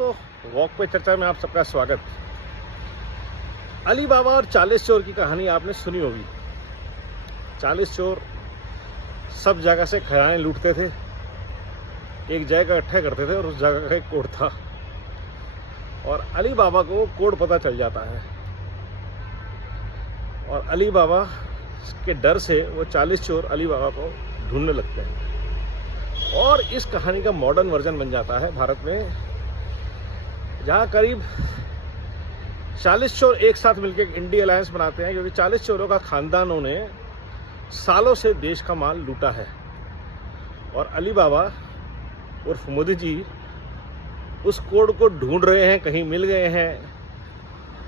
दोस्तों, वॉक पे चर्चा में आप सबका स्वागत। अली बाबा और 40 चोर की कहानी आपने सुनी होगी। 40 चोर सब जगह से खजाने लूटते थे, एक जगह इकट्ठे करते थे और उस जगह का एक कोड था और अली बाबा को कोड पता चल जाता है और अली बाबा के डर से वो 40 चोर अली बाबा को ढूंढने लगते हैं और इस कहानी का मॉडर्न वर्जन बन जाता है भारत में, जहाँ करीब 40 चोर एक साथ मिलकर इंडी अलायंस बनाते हैं, क्योंकि 40 चोरों का खानदानों ने सालों से देश का माल लूटा है और अली बाबा उर्फ मोदी जी उस कोड को ढूंढ रहे हैं, कहीं मिल गए हैं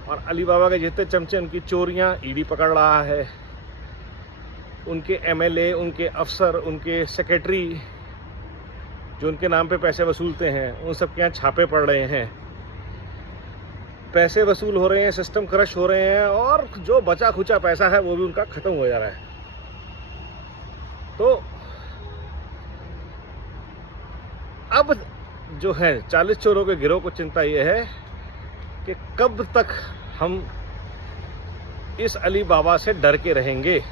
और अली बाबा के जितने चमचे उनकी चोरियां ईडी पकड़ रहा है, उनके एमएलए, उनके अफसर, उनके सेक्रेटरी जो उनके नाम पे पैसे वसूलते हैं, उन सब के यहाँ छापे पड़ रहे हैं, पैसे वसूल हो रहे हैं, सिस्टम क्रश हो रहे हैं और जो बचा खुचा पैसा है वो भी उनका खत्म हो जा रहा है। तो अब जो है 40 चोरों के गिरोह को चिंता ये है कि कब तक हम इस अली बाबा से डर के रहेंगे।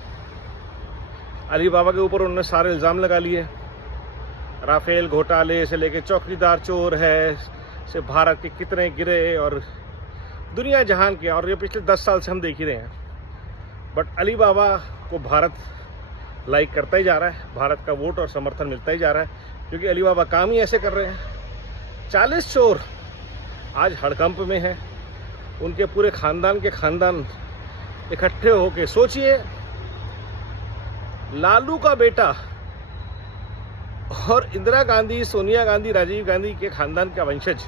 अली बाबा के ऊपर उन्होंने सारे इल्ज़ाम लगा लिए, राफेल घोटाले से लेके चौकीदार चोर है से भारत के कितने गिरे और दुनिया जहान के, और ये पिछले 10 साल से हम देख ही रहे हैं। बट अली बाबा को भारत लाइक करता ही जा रहा है, भारत का वोट और समर्थन मिलता ही जा रहा है, क्योंकि अली बाबा काम ही ऐसे कर रहे हैं। 40 चोर आज हड़कंप में हैं, उनके पूरे खानदान के खानदान इकट्ठे होके, सोचिए लालू का बेटा और इंदिरा गांधी, सोनिया गांधी, राजीव गांधी के खानदान का वंशज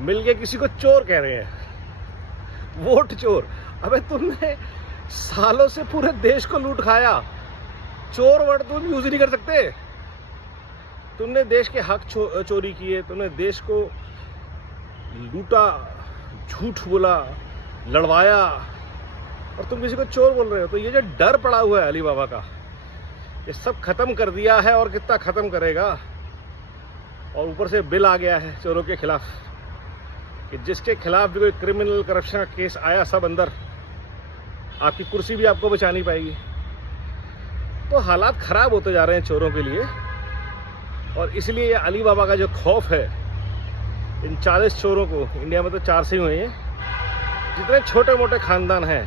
मिलके किसी को चोर कह रहे हैं, वोट चोर। अबे तुमने सालों से पूरे देश को लूट खाया, चोर वर्ड तुम यूज नहीं कर सकते। तुमने देश के हक चोरी किए, तुमने देश को लूटा, झूठ बोला, लड़वाया और तुम किसी को चोर बोल रहे हो। तो ये जो डर पड़ा हुआ है अली बाबा का, ये सब खत्म कर दिया है और कितना खत्म करेगा। और ऊपर से बिल आ गया है चोरों के खिलाफ कि जिसके खिलाफ भी कोई क्रिमिनल करप्शन का केस आया सब अंदर, आपकी कुर्सी भी आपको बचा नहीं पाएगी। तो हालात खराब होते जा रहे हैं चोरों के लिए और इसलिए ये अली बाबा का जो खौफ है इन 40 चोरों को, इंडिया में तो 4 से ही हुए हैं, जितने छोटे मोटे खानदान हैं,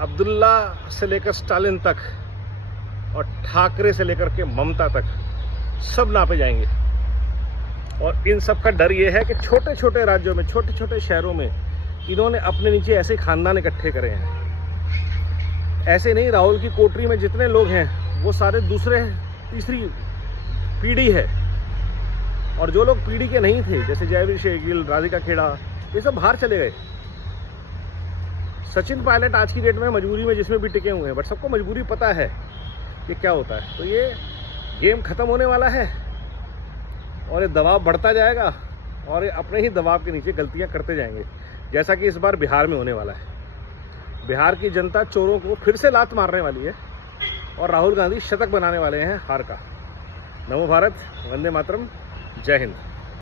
अब्दुल्ला से लेकर स्टालिन तक और ठाकरे से लेकर के ममता तक सब नापे जाएंगे। और इन सब का डर ये है कि छोटे छोटे राज्यों में, छोटे छोटे शहरों में इन्होंने अपने नीचे ऐसे खानदान इकट्ठे करे हैं। ऐसे नहीं, राहुल की कोटरी में जितने लोग हैं वो सारे दूसरे तीसरी पीढ़ी है और जो लोग पीढ़ी के नहीं थे, जैसे जयवीर शेरगिल, राधिका खेड़ा, ये सब बाहर चले गए। सचिन पायलट आज की डेट में मजबूरी में जिसमें भी टिके हुए हैं, बट सबको मजबूरी पता है कि क्या होता है। तो ये गेम खत्म होने वाला है और ये दबाव बढ़ता जाएगा और ये अपने ही दबाव के नीचे गलतियां करते जाएंगे, जैसा कि इस बार बिहार में होने वाला है। बिहार की जनता चोरों को फिर से लात मारने वाली है और राहुल गांधी शतक बनाने वाले हैं हार का। नमो भारत, वंदे मातरम, जय हिंद।